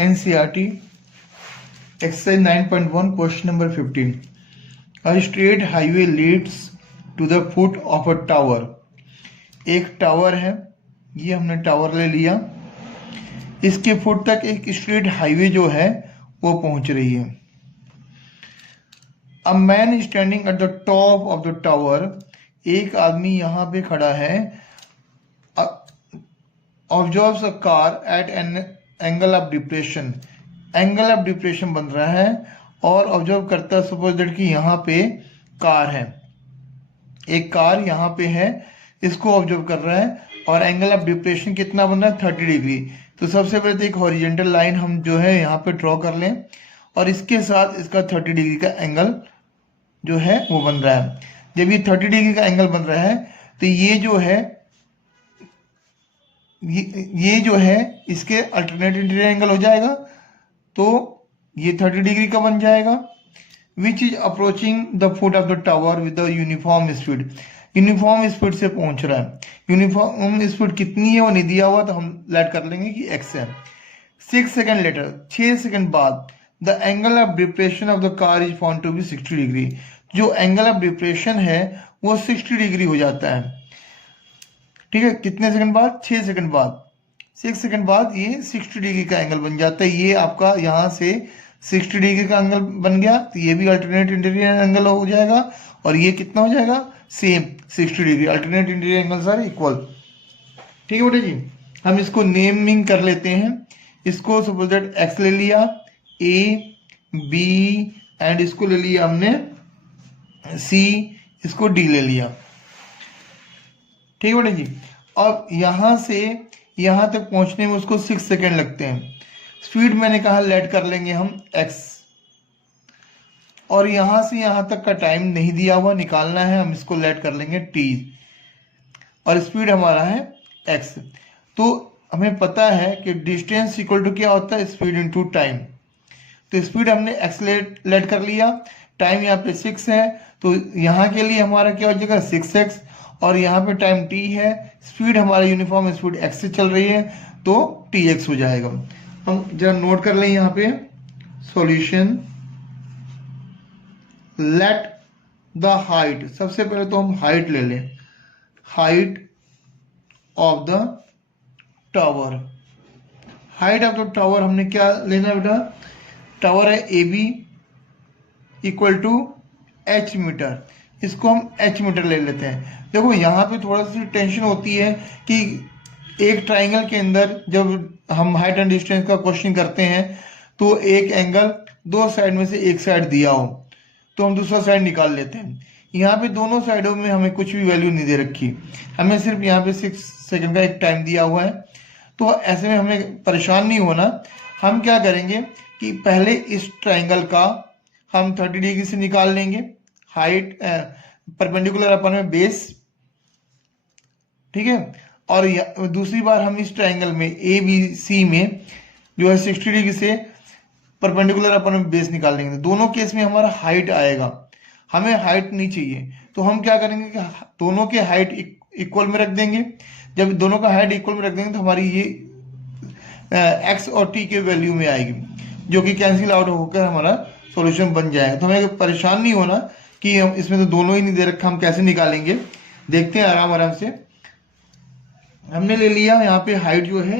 NCERT exercise 9.1 question number 15. A straight highway leads to the foot of a tower. एक tower है, ये हमने tower ले लिया, इसके फुट तक एक स्ट्रेट हाईवे जो है वो पहुंच रही है. A man is standing at the top of the tower. एक आदमी यहाँ पे खड़ा है. Observes a car at an angle of depression. Angle of depression बन रहा है और ऑब्जर्व करता है सपोज दैट कि यहाँ पे कार है, एक कार यहाँ पे है, इसको ऑब्जर्व कर रहा है और एंगल ऑफ डिप्रेशन कितना बन रहा है 30 डिग्री. तो सबसे पहले तो एक हॉरिजॉन्टल लाइन हम जो है यहाँ पे ड्रॉ कर लें और इसके साथ इसका 30 डिग्री का एंगल जो है वो बन रहा है. जब ये 30 डिग्री का एंगल बन रहा है तो ये जो है इसके अल्टरनेट इंटीरियर एंगल हो जाएगा, तो ये 30 डिग्री का बन जाएगा. Which is approaching the foot of the tower with the uniform speed. Uniform speed से पहुंच रहा है. यूनिफॉर्म स्पीड कितनी है वो नहीं दिया हुआ, तो हम लेट कर लेंगे कि x है. 6 सेकेंड लेटर, 6 सेकेंड बाद the angle of depression of the car is found to be 60 degree. जो एंगल ऑफ डिप्रेशन है वो 60 डिग्री हो जाता है. ठीक है, कितने सेकंड बाद? 6 सेकंड बाद. 6 सेकंड बाद ये 60 डिग्री का एंगल बन जाता है. ये आपका यहाँ से 60 डिग्री का एंगल बन गया, तो ये भी अल्टरनेट इंटीरियर एंगल हो जाएगा और ये कितना हो जाएगा? Same 60 degree. Alternate interior angles are equal. ठीक है बेटा जी, हम इसको नेमिंग कर लेते हैं. इसको सपोज दैट एक्स ले लिया, ए बी एंड इसको ले लिया हमने सी, इसको डी ले लिया. ठीक है बेटा जी. अब यहां से यहां तक पहुंचने में उसको 6 सेकेंड लगते हैं. स्पीड मैंने कहा लेट कर लेंगे हम x, और यहां से यहां तक का टाइम नहीं दिया हुआ, निकालना है, हम इसको लेट कर लेंगे t, और स्पीड हमारा है x. तो हमें पता है कि डिस्टेंस इक्वल टू क्या होता है? Speed into time. तो स्पीड हमने x लेट कर लिया, टाइम यहाँ पे 6 है, तो यहाँ के लिए हमारा क्या हो जाएगा? 6x, और यहाँ पे टाइम t है, स्पीड हमारा यूनिफॉर्म स्पीड x से चल रही है, तो tx हो जाएगा. हम जरा नोट कर लें यहाँ पे सॉल्यूशन. लेट द हाइट, सबसे पहले तो हम हाइट ले लें. Height of the tower. Height of the tower हमने क्या लेना बेटा? टावर है A B equal to h metre. इसको हम h मीटर ले लेते हैं. देखो यहाँ पे थोड़ा सी टेंशन होती है कि एक ट्राइंगल के अंदर जब हम हाइट एंड डिस्टेंस का क्वेश्चन करते हैं तो एक एंगल दो साइड में से एक साइड दिया हो तो हम दूसरा साइड निकाल लेते हैं. यहाँ पे दोनों साइडों में हमें कुछ भी वैल्यू नहीं दे रखी, हमें सिर्फ यहाँ पे 6 सेकंड का एक टाइम दिया हुआ है. तो ऐसे में हमें परेशान नहीं होना. हम क्या करेंगे कि पहले इस ट्राइंगल का हम 30 डिग्री से निकाल लेंगे हाइट परपेंडिकुलर अपन में बेस. ठीक है, और दूसरी बार हम इस ट्राइंगल में ए बी सी में जो है 60 डिग्री से परपेंडिकुलर अपन में बेस निकाल लेंगे. दोनों केस में हमारा हाइट आएगा, हमें हाइट नहीं चाहिए. तो हम क्या करेंगे कि दोनों के हाइट इक्वल में रख देंगे. जब दोनों का हाइट इक्वल में रख देंगे तो हमारी ये एक्स और टी के वैल्यू में आएगी, जो कि कैंसिल आउट होकर हमारा सॉल्यूशन बन जाएगा. तो हमें परेशान नहीं होना कि हम इसमें तो दोनों ही नहीं दे रखा, हम कैसे निकालेंगे. देखते हैं आराम आराम से. हमने ले लिया यहाँ पे हाइट जो है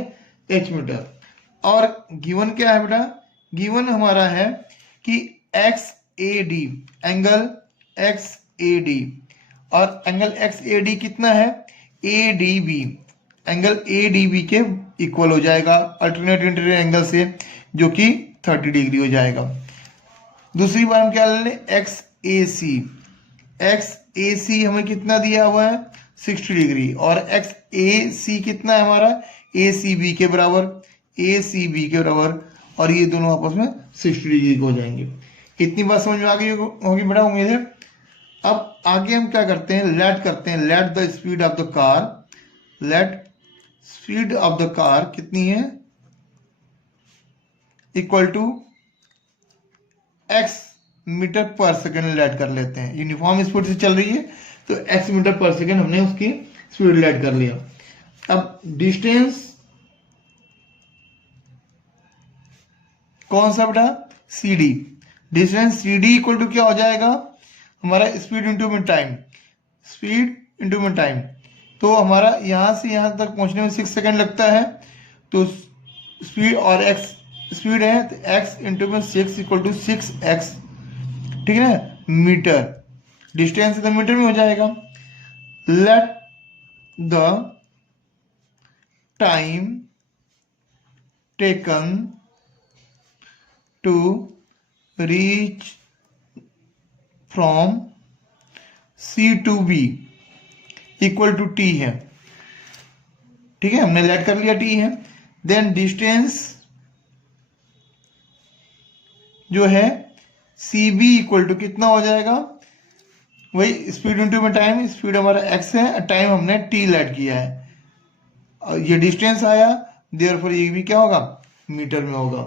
h मीटर, और गिवन क्या है बेटा? गिवन हमारा है कि XAD, एंगल XAD, और एंगल XAD कितना है? ADB. एंगल ADB के इक्वल हो जाएगा अल्टरनेट इंटीरियर एंगल से, जो कि 30 डिग्री हो जाएगा. दूसरी बार हम क्या ले लें? XAC. XAC हमें कितना दिया हुआ है? 60 डिग्री, और XAC कितना है हमारा? ACB के बराबर. ACB के बराबर, और ये दोनों आपस में 60 डिग्री हो जाएंगे. इतनी बात समझ में आ गई होगी बेटा, उम्मीद है. अब आगे हम क्या करते हैं? लेट करते हैं. Let the speed of the car. Let speed of the car कितनी है? इक्वल टू x मीटर पर सेकेंड लेट कर लेते हैं. यूनिफॉर्म स्पीड से चल रही है तो x मीटर पर सेकेंड हमने उसकी स्पीड लेट कर लिया. अब डिस्टेंस कौन सा बेटा, C D. Distance C D equal to क्या हो जाएगा, हमारा स्पीड इंटू में टाइम, स्पीड इंटू में टाइम। तो हमारा यहाँ से यहाँ तक पहुँचने में 6 सेकेंड लगता है, तो स्पीड और एक्स स्पीड है तो एक्स इंटू में 6 इक्वल टू 6x, ठीक है ना, मीटर। डिस्टेंस तो मीटर में हो जाएगा। Let the time taken to reach from C to B equal to T है, ठीक है, हमने लेट कर लिया T है। देन डिस्टेंस जो है CB इक्वल टू कितना हो जाएगा, वही स्पीड इंटू में टाइम, स्पीड हमारा x है, टाइम हमने T लेट किया है, और ये डिस्टेंस आया, देयरफॉर ये भी क्या होगा, मीटर में होगा।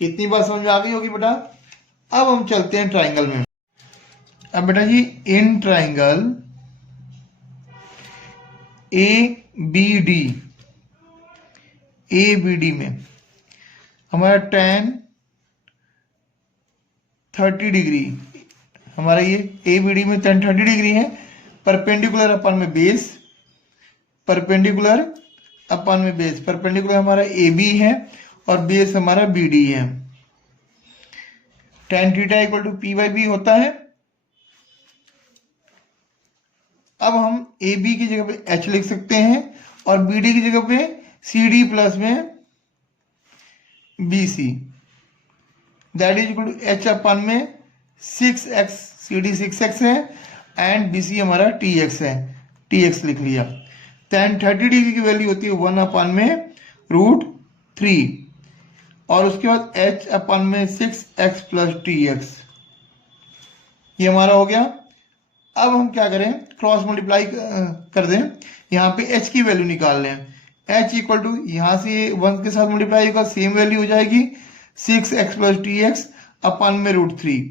इतनी बात समझ में आ गई होगी बेटा। अब हम चलते हैं ट्राइंगल में। अब बेटा जी इन ट्राइंगल ABD में हमारा tan 30 डिग्री, हमारा ये ABD में tan 30 डिग्री है, परपेंडिकुलर अपन में बेस, परपेंडिकुलर अपन में बेस, परपेंडिकुलर हमारा AB है और बेस हमारा BD है। tan theta equal to P/B होता है। अब हम AB की जगह पे H लिख सकते हैं और BD की जगह पे CD प्लस में BC, that is equal to H अपन में 6x, CD 6x है एंड BC हमारा TX है, TX लिख लिया। tan 30 डिग्री की वैल्यू होती है 1 अपन में √3 और उसके बाद H अपन में 6x प्लस TX, ये हमारा हो गया। अब हम क्या करें, क्रॉस मल्टीप्लाई कर दें, यहाँ पे H की वैल्यू निकाल लें। H इक्वल टू यहाँ से 1 के साथ मल्टीप्लाई होगा, सेम वैल्यू हो जाएगी 6x प्लस TX अपन में √3।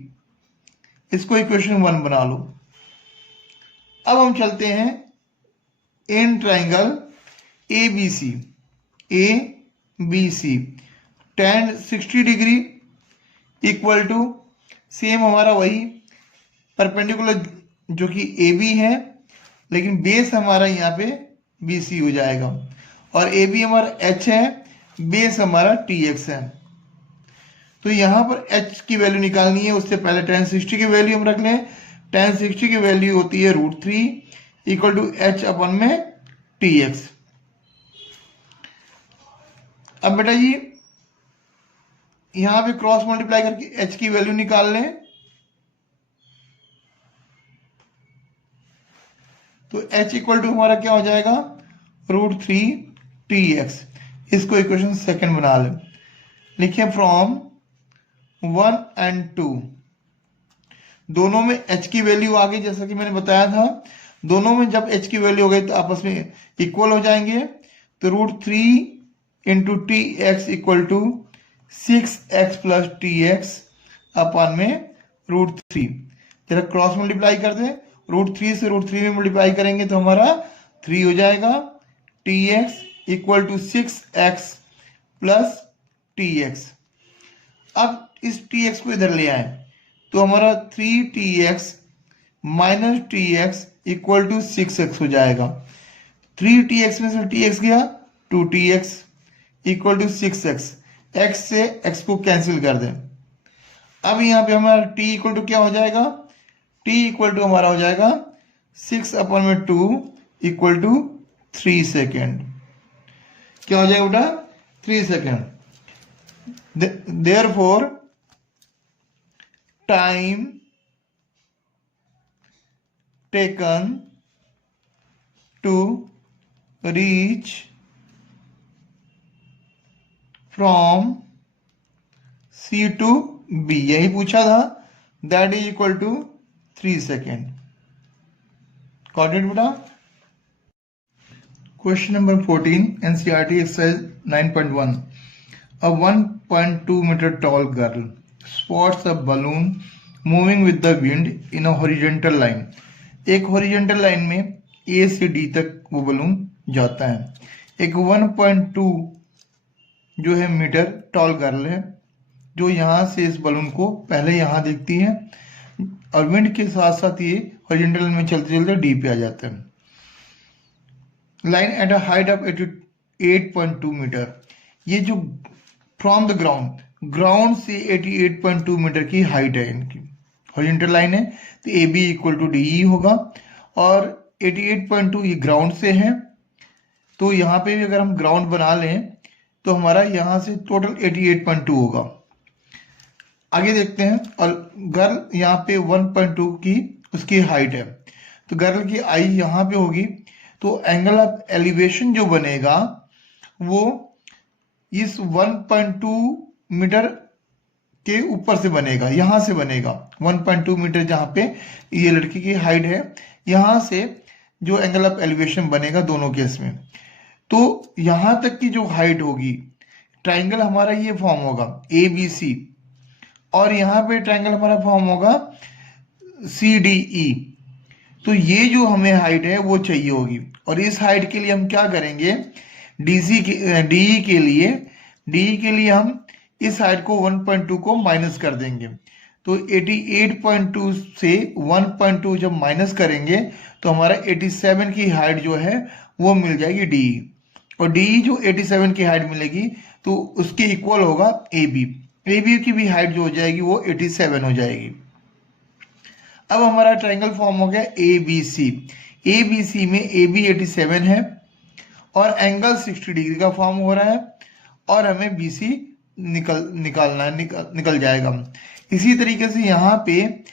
इसको इक्वेशन 1 बना लो। अब हम चलते हैं in triangle ABC tan 60 degree equal to same हमारा वही परपेंडिकुलर जो कि AB है, लेकिन बेस हमारा यहाँ पे BC हो जाएगा और AB हमारा H है, बेस हमारा TX है। तो यहाँ पर H की वैल्यू निकालनी है, उससे पहले tan 60 की वैल्यू हम रख लें। tan 60 की वैल्यू होती है √3 इक्वल टू H अपन में TX। अब बेटा जी यहाँ पे क्रॉस मल्टीप्लाई करके H की वैल्यू निकाल लें, तो H इक्वल टू हमारा क्या हो जाएगा, √3 TX। इसको इक्वेशन सेकंड बना लें। लिखिए फ्रॉम 1 and 2, दोनों में H की वैल्यू आ गई, जैसा कि मैंने बताया था, दोनों में जब H की वैल्यू हो गई तो आपस में इक्वल हो जाएंगे। तो √3 into TX equal to 6x plus TX अपन में √3। जरा क्रॉस मल्टीप्लाई कर दें, √3 से √3 में मल्टीप्लाई करेंगे तो हमारा 3 हो जाएगा। TX equal to 6x plus TX। अब इस TX को इधर ले आए तो हमारा 3TX minus TX equal to 6x हो जाएगा। 3TX में से TX गया, 2TX equal to 6x, x से x को कैंसिल कर दें। अब यहाँ पे हमारा t इक्वल टू क्या हो जाएगा, t इक्वल टू हमारा हो जाएगा 6 अपन में 2 इक्वल टू 3 सेकेंड। क्या हो जाएगा बेटा, 3 second. Therefore time taken to reach from C to B, यही पूछा था, that is equal to 3 second. Got it बेटा। Question number 14 NCERT exercise 9.1। A 1.2 meter tall girl spots a balloon moving with the wind in a horizontal line। एक horizontal line में A से D तक वो balloon जाता है। एक 1.2 जो है मीटर टॉल गर्ल है जो यहाँ से इस बलून को पहले यहाँ देखती है और विंड के साथ साथ ये हॉरिजॉन्टल लाइन में चलते चलते डी पे आ जाते हैं। Line at a height of 88.2 metre, ये जो फ्रॉम द ग्राउंड से 88.2 मीटर की हाइट है, इनकी हॉरिजॉन्टल लाइन है, तो A B equal to D E होगा। और 88.2 ये ग्राउंड से है, तो यहाँ पे भी अगर हम ग्राउंड बना लें तो हमारा यहाँ से टोटल 88.2 होगा। आगे देखते हैं, और गर्ल यहाँ पे 1.2 की उसकी हाइट है, तो गर्ल की आई यहाँ पे होगी, तो एंगल ऑफ एलिवेशन जो बनेगा वो इस 1.2 मीटर के ऊपर से बनेगा, यहाँ से बनेगा 1.2 मीटर जहाँ पे ये लड़की की हाइट है, यहाँ से जो एंगल ऑफ एलिवेशन बनेगा दोनों केस में। तो यहाँ तक की जो हाइट होगी, ट्राइंगल हमारा ये फॉर्म होगा ए बी सी, और यहाँ पे ट्राइंगल हमारा फॉर्म होगा सी डी ई। तो ये जो हमें हाइट है वो चाहिए होगी, और इस हाइट के लिए हम क्या करेंगे, डीसी के डी के लिए हम इस हाइट को 1.2 को माइनस कर देंगे। तो 88.2 से 1.2 जब माइनस करेंगे तो हमारा 87 की हाइट जो है वो मिल जाएगी डी, और डी जो 87 की हाइट मिलेगी तो उसके इक्वल होगा ए बी की भी हाइट जो हो जाएगी वो 87 हो जाएगी। अब हमारा ट्राइंगल फॉर्म हो गया ए बी सी में ए बी 87 है और एंगल 60 डिग्री का फॉर्म हो रहा है, और हमें बी सी निकल जाएगा। इसी तरीके से यहाँ पे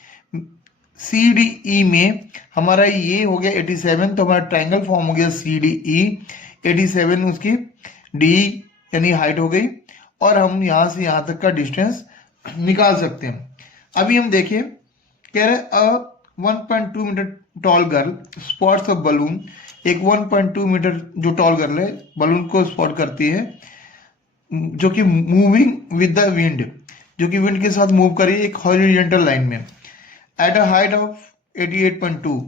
सी डी ई में हमारा ये हो गया 87, तो हमारा ट्राइंगल फॉर्म हो गया सी डी ई 87, उसकी डी यानी हाइट हो गई, और हम यहाँ से यहाँ तक का डिस्टेंस निकाल सकते हैं। अभी हम देखें, कह रहे 1.2 metre tall girl spots a balloon, एक 1.2 मीटर जो टॉल गर्ल है बलून को स्पॉट करती है, जो कि मूविंग विद द विंड, जो कि विंड के साथ मूव करी एक हॉरिजॉन्टल लाइन में, eight a height of 88.2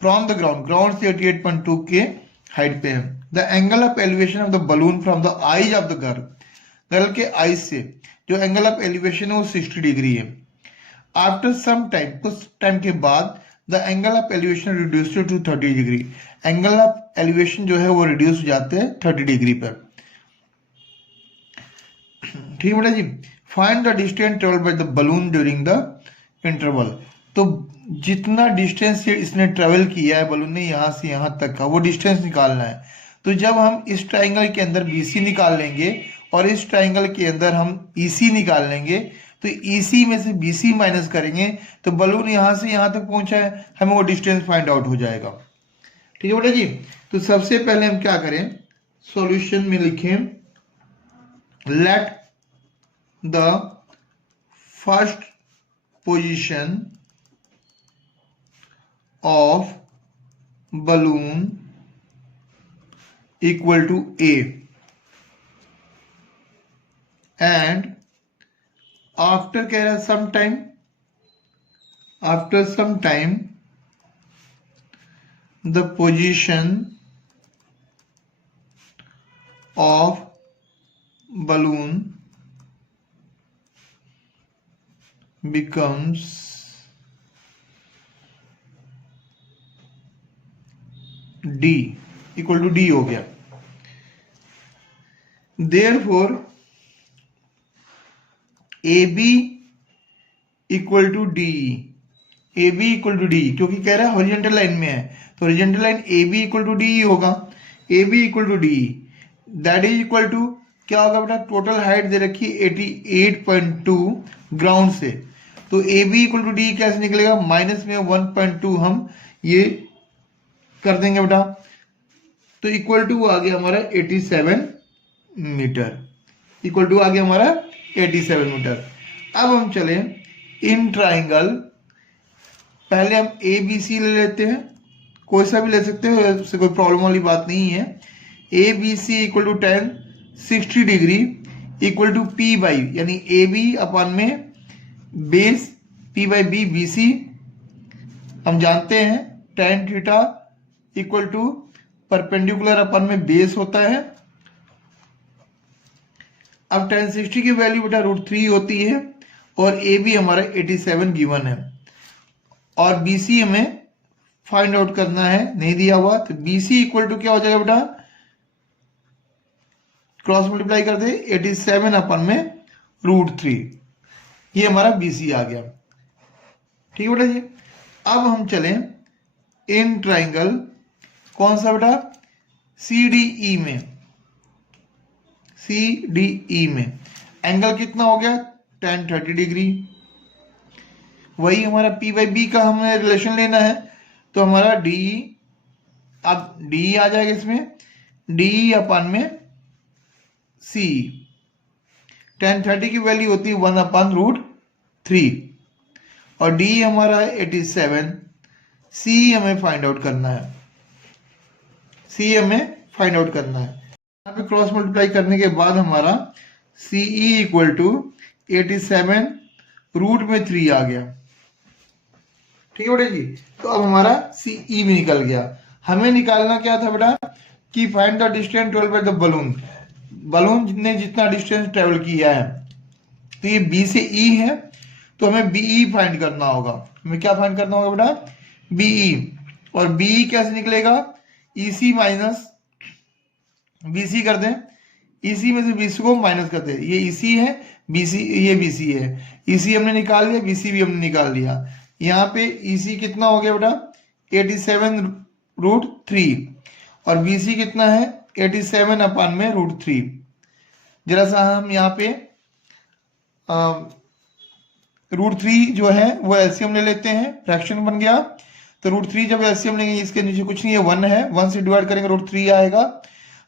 from the ground से 88.2 के हाइट पे है। The angle of elevation of the balloon from the eyes of the girl के आईज से जो एंगल ऑफ एलिवेशन है वो 60 डिग्री है। आफ्टर सम टाइम, कुछ टाइम के बाद, the angle of elevation reduce to 30 degree, angle of elevation जो है वो रिड्यूस हो जाते हैं 30 डिग्री पर। ठीक है बेटा जी। Find the distance travelled by the balloon during the interval, तो जितना डिस्टेंस इसने ट्रेवल किया है बलून ने यहाँ से यहाँ तक का, वो डिस्टेंस निकालना है। तो जब हम इस ट्राइंगल के अंदर BC निकाल लेंगे और इस ट्राइंगल के अंदर हम EC निकाल लेंगे, तो EC में से BC माइनस करेंगे तो बलून यहाँ से यहाँ तक पहुंचा है, हमें वो डिस्टेंस फाइंड आउट हो जाएगा। ठीक है बेटा जी। तो सबसे पहले हम क्या करें, सॉल्यूशन में लिखें, let the first position of balloon equal to A, and after कह रहा after some time the position of balloon becomes D, equal to D हो गया। Therefore A B equal to D, A B equal to D, क्योंकि कह रहा है horizontal line में है, तो horizontal line A B equal to D होगा। A B equal to D that is equal to क्या होगा बेटा, टोटल हाइट दे रखी 88.2 ग्राउंड से, तो A B equal to D कैसे निकलेगा, माइनस में 1.2 हम ये कर देंगे बेटा, तो इक्वल टू आ गया हमारा 87 मीटर, इक्वल टू आ गया हमारा 87 मीटर। अब हम चले इन ट्राइंगल, पहले हम ए बी सी ले लेते हैं, कोई सा भी ले सकते हो, इससे कोई प्रॉब्लम वाली बात नहीं है। A B C equal to 10 60 degree equal to P by, यानी ए बी अपन में base P by B, B C हम जानते हैं tan theta equal to perpendicular अपन में बेस होता है, अब tan 60 की वैल्यू बेटा √3 होती है और ए बी हमारा 87 गिवन है और बी सी हमें फाइंड आउट करना है, नहीं दिया हुआ, तो बी सी इक्वल टू क्या हो जाएगा बेटा, क्रॉस मल्टीप्लाई कर दे 87 अपन में √3, ये हमारा बी सी आ गया। ठीक है बेटा जी। अब हम चलें इन ट्राइंगल कौन सा बेटा, सी डी ई में, सी डी ई में एंगल कितना हो गया tan 30 डिग्री। वही हमारा पी बाई बी का हमें रिलेशन लेना है, तो हमारा डी, अब डी आ जाएगा इसमें, डी अपन में सी, tan 30 की वैल्यू होती है 1/√3 और डी हमारा है 87, सी हमें फाइंड आउट करना है, सी हमें फाइंड आउट करना है। यहाँ पे क्रॉस मल्टीप्लाई करने के बाद हमारा सी ई इक्वल टू 87 √3 आ गया। ठीक है बेटा जी। तो अब हमारा सी ई भी निकल गया। हमें निकालना क्या था बेटा कि find the distance travel by the balloon, balloon ने जितना डिस्टेंस ट्रेवल किया है, तो ये बी से ई है, तो हमें बीई फाइंड करना होगा। हमें क्या फाइंड करना होगा बेटा, बीई, और बीई कैसे निकलेगा, ईसी माइनस बीसी कर दें, ईसी में से बीसी को माइनस कर दें, ये ईसी है, बीसी ये बीसी है, ईसी हमने निकाल लिया, बीसी भी हमने निकाल लिया। यहाँ पे ईसी कितना हो गया बेटा 87 √3 और बीसी कितना है 87 अपन में √3। जरा सा हम यहाँ पे √3 जो है वो एलसीएम ले लेते हैं, फ्रैक्शन बन गया, तो √3 जब एलसीएम लेंगे, इसके नीचे कुछ नहीं है 1 है, 1 से डिवाइड करेंगे √3 आएगा,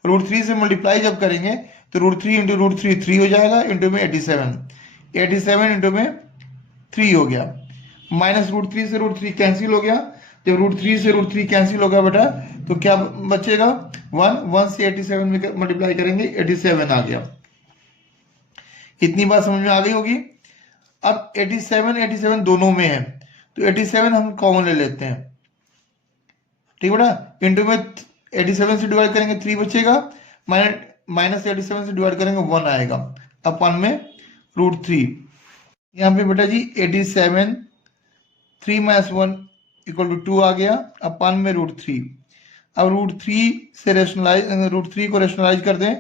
√3 से मल्टीप्लाई जब करेंगे तो √3 इंटू √3 3 हो जाएगा, इंटू में 87 इंटू में 3 हो गया, माइनस √3 से √3 कैंसिल हो गया। जब √3 से √3 कैंसिल होगा बेटा तो क्या बचेगा 1 से 87 में मल्टीप्लाई करेंगे 87 आ गया। इतनी बात समझ में आ गई होगी। अब 87 दोनों में है, तो 87 हम कॉमन ले लेते हैं, ठीक है बेटा, इंटू में 87 से डिवाइड करेंगे 3 बचेगा, माइनस 87 से डिवाइड करेंगे 1 आएगा, अपन में √3। यहाँ पे बेटा जी 87 3 - 1 = 2 आ गया, अपन में √3। अब √3 से √3 को रेशनलाइज कर दें,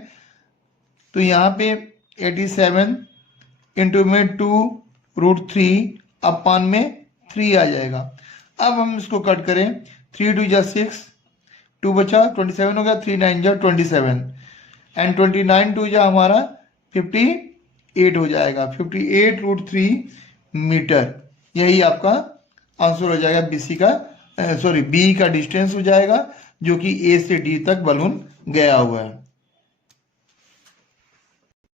तो यहाँ पे 87 इंटू में 2 √3 अपन में 3 आ जाएगा। अब हम इसको कट करें, 3 2 जा 6, 2 बचा 27 हो गया, 3 9 जा 27 एंड 29 2 जा हमारा 58 हो जाएगा, 58 √3 मीटर। यही आपका आंसर हो जाएगा बीसी का, बी का डिस्टेंस हो जाएगा, जो कि ए से डी तक बलून गया हुआ है।